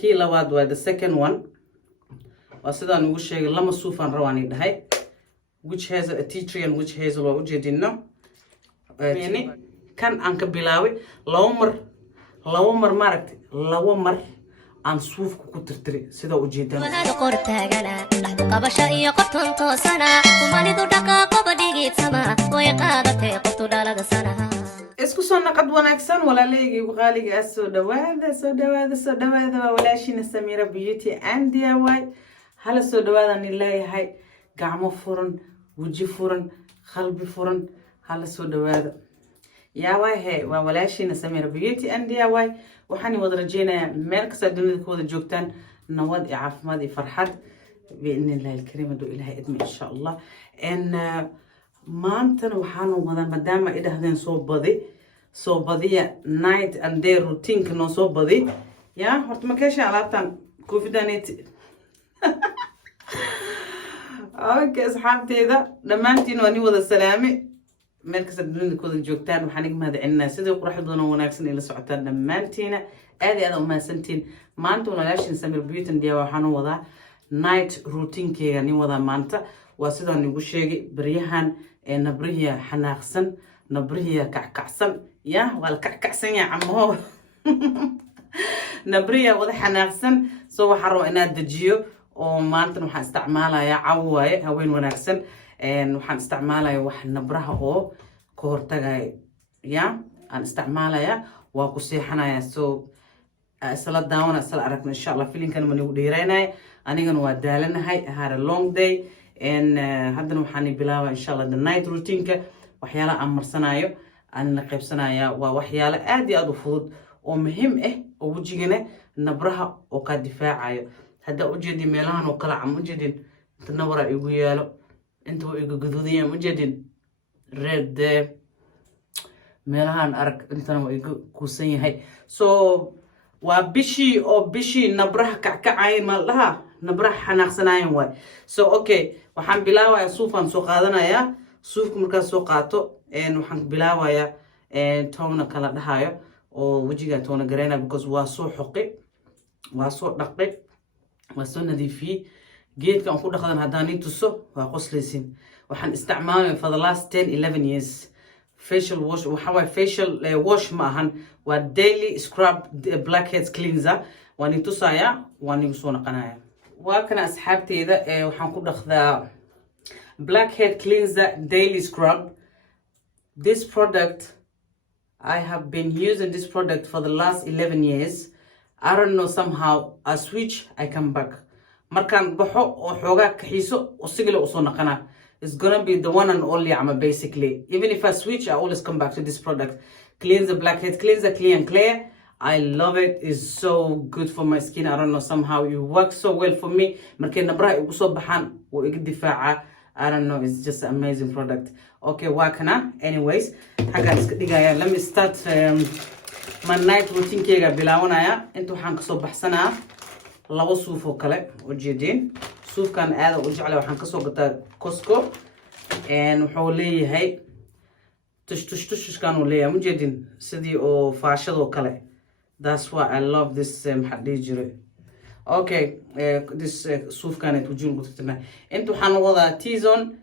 kii labaad waa the second one waa sidaan ugu sheegay lama suufan rawani dhahay which has a tea tree and which has waa ujeedino kan aan ka bilaaway labo mar maaragtay labo mar aan suufku ku tirtiri sida ujeedano qortaagana dhaxdu qabasha iyo qoftan toosana kumalidu dhaqaaqo badhigid sama way qaadatay qoftu dhalada sana isku soo naqad wanaagsan walaaleyga qaaliga soo dhawaada walaashina Samira Beauty and DIY hala soo dhawaada ni leeyahay gacmo furan waji furan qalbi furan hala soo dhawaada yaa waay waa walaashina Samira Beauty and DIY waxaan wada rajeynayaa meel kasta dunida ku wada joogtaan nabad iyo caafimaad iyo farxad biidhnillaahi alkariimadu ilaahay idmi insha Allah maantana waxaan wadaa maadaama ay dhahdeen soo badiya night and day routine ka noo soo badi ya horta ma keesha alaabtan covid-19 okay asxaabteeda dhamaantiin waa ni wada salaami meel kasta dunida ku wada joogtaan waxaan iga mahadcelinaa sidii quruxda badan oo wanaagsan ila socotaan dhamaantiina aad iyo aad u mahadsantiin maanta walaashin Samira Beauty and DIY waxaan wadaa night routine keega ni wada maanta waa sidaan ugu sheegay baryahan nabriya xanaaqsan nabriya kackacsan ya wal kackacsan ya camo nabriya wada xanaaqsan soo waxa roo inaad dajiyo oo maanta waxaan isticmaalayaa cawaaye haween wanaagsan waxaan isticmaalayaa wax nabraha oo ka hortagay ya aan isticmaalayaa waa ku seexanayaa soo isla daawana isla aragna insha Allah filinkan ma nagu dheeraynay anigana waa daalanahay had a long day haddana waxaan bilaabaa insha Allah the night routine-ka waxyaalaha aan marsanayo aan la qaybsanayaa waa waxyaalo aad iyo aad u fudud oo muhiim ah oo wajigana nabraha oo ka difaacayo hadda ujeedin meelahan oo kala cam ujeedin inta nabra igu yaalo inta uu igu guduudiyay ujeedin red meelahan arag intana waa igu kuusan yahay so waa bishii nabraha kackacay malaha nabraha xanaaqsanaayeen waay so okay waxaan bilaabayaa suufan soo qaadanayaa suufku markaas soo qaato waxaan bilaabayaa toona kala dhahayo oo wajiga toona gareena because waa soo xoqi waa soo dhaqi waa soo nadiifiyey geedka aan ku dhaqdan haddaan ii tuso waa qosleysin waxaan isticmaalay for the last 10-11 years facial wash waxa facial wash ma ahan waa daily scrub blackheads cleanser waan ii tusayaa waan igu soo naqanayaa waa kana asxaabteeda waxaan ku dhaqdaa blackhead cleanser daily scrub. This product, I have been using this product for the last 11 years. I don't know, somehow I switch, I come back. Markan baxo oo xoogaa kaxiiso oo sigile u soo naqana. It's gonna be the one and only basically. Even if I switch, I always come back to this product. Cleanser blackhead cleanser, clear and clear. I love it. It's so good for my skin. I don't know, somehow it works so well for me. Markay nabraha igu soo baxaan oo iga difaaca. I don't know, it's just an amazing product. Okay, wakana. Anyways, let me start my night routine kega bilawanaya. Intu waxaan kasoo baxsanaa labo suuf oo kale oo jeedin. Suufkan aad u jeclay waxaan kasoo gataa Costco wuxuu leeyahay tush-tush-tushkan uu leeyahay mujeedin sidii oo faashado kale. That's why I love this maxadii jiray. Okay, this suuf kanat wujun gutana intu waxaan wadaa T-zone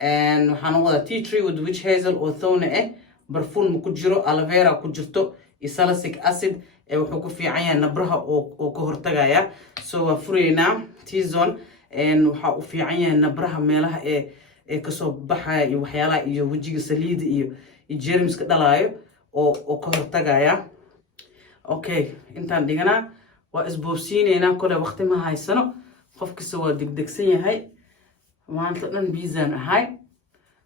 and waxaan wadaa tea tree with witch hazel oo thorn barfuun ku jiro aloe vera ku jirto salicylic acid wuxuu ku fiican yahay nabraha oo ka hortagaya so waa fureyna T-zone and waxa uu fiican yahay nabraha meelaha ka soo baxaya iyo waxyaalaha iyo wajiga saliid iyo germs ka dhalayo oo ka hortagaya okay intaan dhigana waa isboobsiinayna kole waqti ma haysano qofkiisa waa degdegsan yahay maanta dhan biizan ahay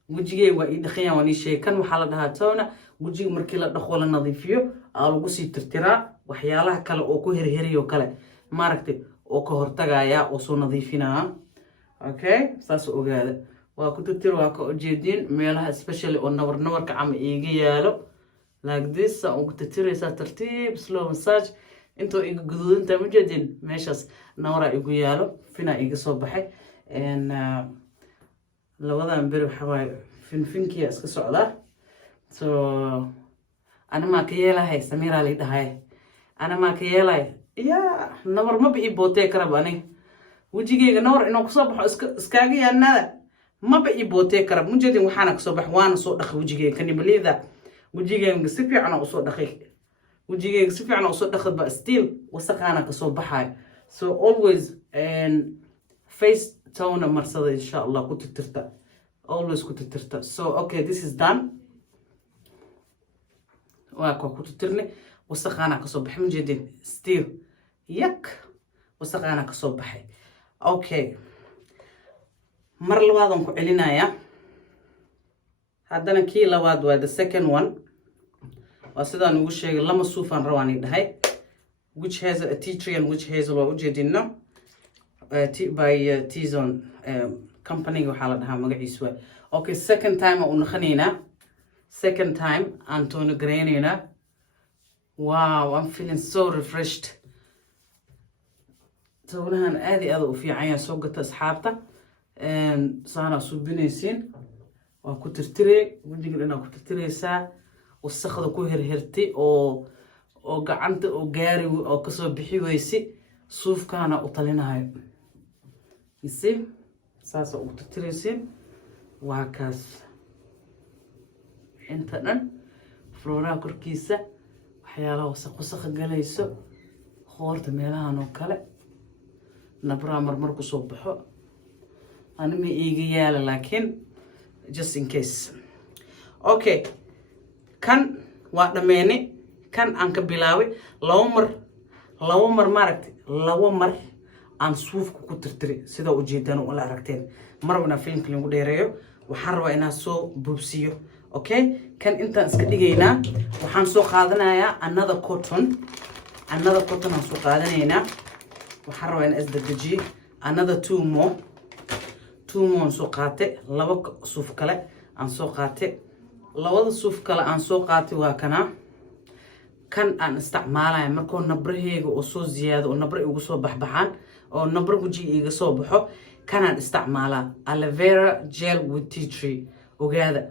wajigay waa ii dhaqayaan waan ii sheekan waxa la dhahaa toona wajiga markii la dhaqo la nadiifiyo aa lagu sii tirtiraa waxyaalaha kale oo ku herheriyo kale maaragtay oo ka hortagaya oo soo nadiifinaa okay saas ogaada waa ku tirtir waa ka ujeedin meelaha especially oo nabarka ama iiga yaalo like this oo ku tirtiraysa tartiib slow massage intuu igu guduudinta mujeedin meeshaas nawra igu yaalo fina iga soo baxay labadan bir waxa way finkiya iska socda so ana ma ka yeelahay Samira li dhahay ana ma ka yeelay يا nabar ma bii bootee karab ani wajigeyga nabar inuu kusoo baxo iskaaga yaanada ma bii bootee karab mujeedin waxaana kasoo bax waana soo dhaqay wajigeyga kanibaliida wajigeyga si fiican oo soo dhaqay wajigeyga si fiican oo soo dhaqay ba still wasaqaana kasoo baxay so always face toner marsada insha Allah ku tirtirta always ku tirtirta so okay this is done waa ku tirtirne wasaqaana kasoo baxay mujeedin still yak wasaqaana kasoo baxay okay mar labaadan ku celinaya haddana kii labaad waa the second one waa sidaan ugu sheegay lama suufan rawaani dhahay which has a tea tree and which has waa ujeedino by T-Zone company waxaa la dhahaa magaciisu waa okay second time u naqanayna second time aan toona garaynayna wow I'm feeling so refreshed toonahan aad u fiican yaa soo gata asxaabta saana subinaysiin waa ku tirtirey wajiga inaa ku tirtireysaa wasaqda ku herhertay oo gacanta oo gaari oo kasoo bixi weysi suufkaana u talinayo isi saasa u tirtireysiin waa kaas inta dhan flooraha korkiisa waxyaalaha wasaq galayso qoorta meelahan oo kale nabraa marmar kusoo baxo anima iiga yaala laakiin just in case okay kan waa dhameene kan aan ka bilaabay labo mar maaragtay labo mar aan suufka ku tirtiray sida ujeedaan oo la aragteen marna filmka lagu dheereeyo waxaan rabaa inaan soo buubsiyo okay kan intaan iska dhigaynaa waxaan soo qaadanayaa another cotton aan soo qaadanaynaa waxaan rabaa inaan isdadejiyo another two more aan soo qaatay laba suuf kale aan soo qaatay labada suuf kale aan soo qaatay waa kana kan aan isticmaalayo markoo nabraheyga oo soo ziyaado oo nabra igu soo baxbaxaan oo nabra wajiga iga soo baxo kanaan isticmaalaa aloe vera gel with tea tree ogaada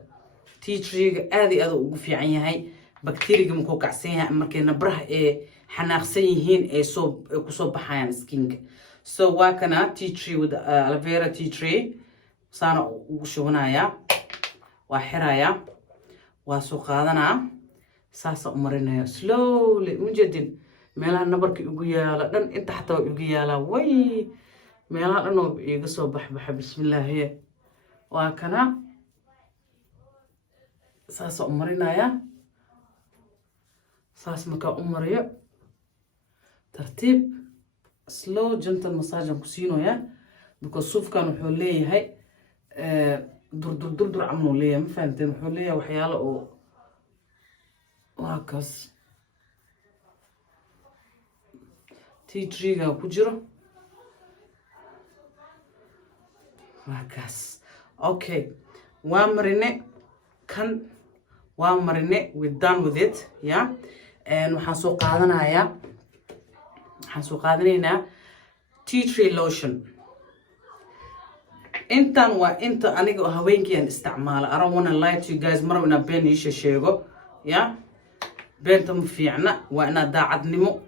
tea tree-ga aad ugu fiican yahay bacteria-ga markuu kacsan yahay markay nabraha ee xanaaqsan yihiin ee kusoo baxayaan skinka so waa kana tea tree with aloe vera tea tree saana ugu shubanayaa waa xirayaa waa soo qaadanaa saasa u marinaya slowly mujeedin meelaha nabarka igu yaala dhan inta xataa igu yaala way meelaha dhan oo iga soo baxbaxa bismillaahi waa kana saasa u marinaya saas markaa u mariyo tartiib slow gentle massage aan ku siinoyaa because suufkan wuxuu leeyahay durdur camal uu leeyahay ma fahanteen wuxuu leeyahay waxyaalo oo waa kaas tea tree-ga ku jiro waa kaas okay waa marine kan waa marine we're done with it yeah waxaan soo qaadanaynaa tea tree lotion intan waa inta aniga haweenkii aan isticmaala I don't want to lie to you guys mar ina been ii sheego yeah beenta ma fiicna waa ina daacadnimo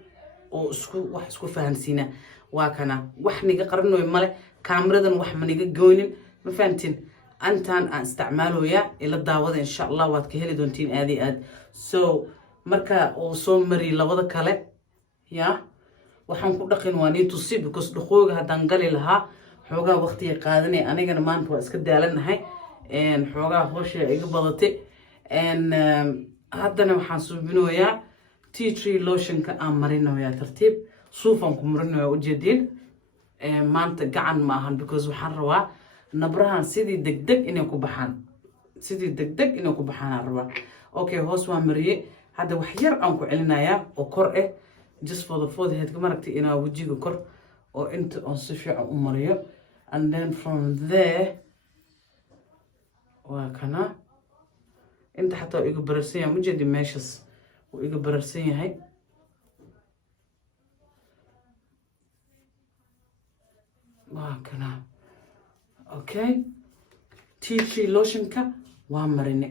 oo wax isku fahansiina waa kana wax niga qarinoy male kaamiradan wax ma niga goonin ma fahantin antan aan isticmaaloya ila daawada insha Allah waad ka heli doontiin aad so marka oo soo mari labada kale yeah waxaan ku dhaqin waa nii tusi because dhaqooga hadaan gali lahaa xoogaa waqti qaadanay anigana maanta waa iska daalanahay xoogaa hawsha iga badatay haddana waxaan suubinoyaa tea tree lotionka aan marinayaa tartiib suufan ku marinayaa ujeedin maanta gacan ma ahan because waxaan rabaa nabrahan sidii degdeg inay ku baxaan aan rabaa okay hoos waa mariyay hadda wax yar aan ku celinayaa oo kor just for the forehead ka maragtay inaa wajiga kor oo inta on si fiican u mariyo and then from there waa kana inta xataa iga bararsan yahay mujeedi meeshas uu iga bararsan yahay waa kana okay tea tree lotionka waa marine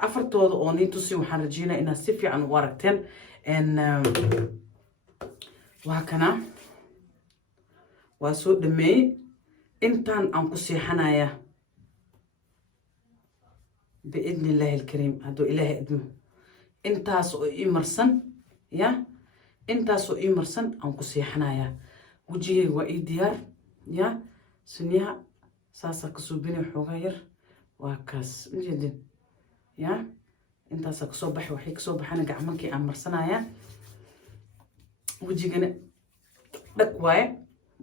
afartooda oo nii tusi waxaan rajeynaa inaad si fiican u aragteen وهكنا واسو دمي انتان انكو سيحنايا بإذن الله الكريم هادو إلهي إدمه انتاسو إمرسن يا انتاسو إمرسن أنكو سيحنايا وجهي وإي ديار يا سنيها ساسا كسوبيني حوغاير وكاس مجدين يا انتاسا كسوبح وحي كسوبح أنا قعمكي أمرسنايا وجهي دكواي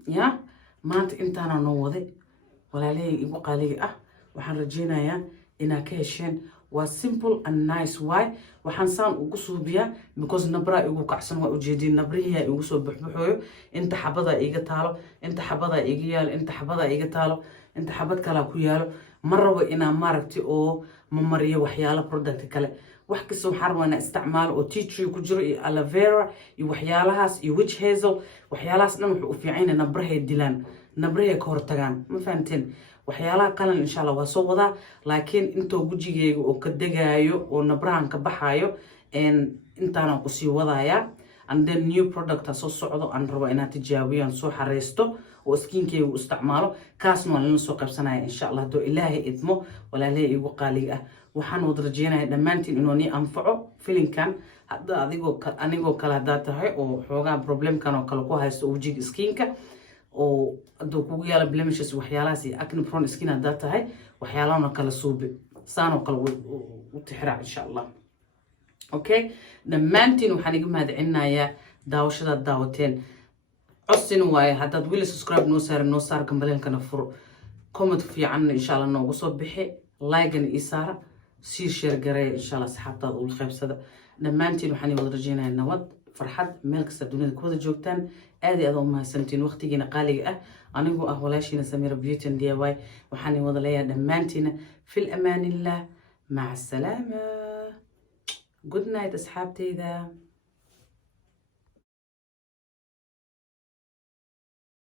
يا مانت انتانا نوضي ولا ليه يبقى لي waxaan rajeynayaa inaa ka hesheen waa simple and nice why waxaan saan ugu suubiyaa because nabra igu kacsan waa ujeedin nabrihiya igu soo baxbaxooyo inta xabada iga taalo inta xabada iga yaalo inta xabada iga taalo inta xabad kala ku yaalo marraba inaa maaragti oo mamariyo waxyaalo product kale wax kasta waxaan rabaa inaan isticmaalo oo tea tree ku jiro iyo aloe vera iyo waxyaalahaas iyo witch hazel waxyaalahaas dhan wuxuu u fiican yahay nabrahay dilaan nabrahay ka hortagaan ma fahanteen waxyaalaha qalan insha Allah waa soo wadaa laakiin intoo gujigeyga oo ka degaayo oo nabrahan ka baxaayo intaana ku sii wadaaya and then new product soo socdo aan rabo inaan tijaabiyaan soo xareysto oo skinkeyga u isticmaalo kaasna waan la soo qaybsanaya insha Allah doo ilaahay idmo walaalay igu qaaliga ah waxaan wada rajeynayaa dhamaantiin inuu ni anfaco filinkan hadda anigoo kala hada tahay oo xoogaa problemkan oo kala ku haysto wajiga skinka oo adoo kugu yaala blemishes waxyaalahaas iyo acne prone skin haddaa tahay waxyaalahan kala suubi saanoo kale u tixraac insha Allah okay dhammaantiin waxaan iga mahadcelinayaa daawashadaad daawateen codsin waaye haddaad weli subscribe noo saar gambaleelkana furo comment fiican insha Allah noogu soo bixi like-na ii saara sii share gareeya insha Allah asxaabtaada ula qaybsada dhammaantiin waxaan wada rajeynayaa nabad farxad meel kasta dunida ku wada joogtaan aad iyo aad u mahadsantiin waqtigiina qaaliga ah anigoo ah walaashiina Samira Beauty and DIY waxaan wada leeyahay dhammaantiina fil amaanillah maca salaama good night asxaabteyda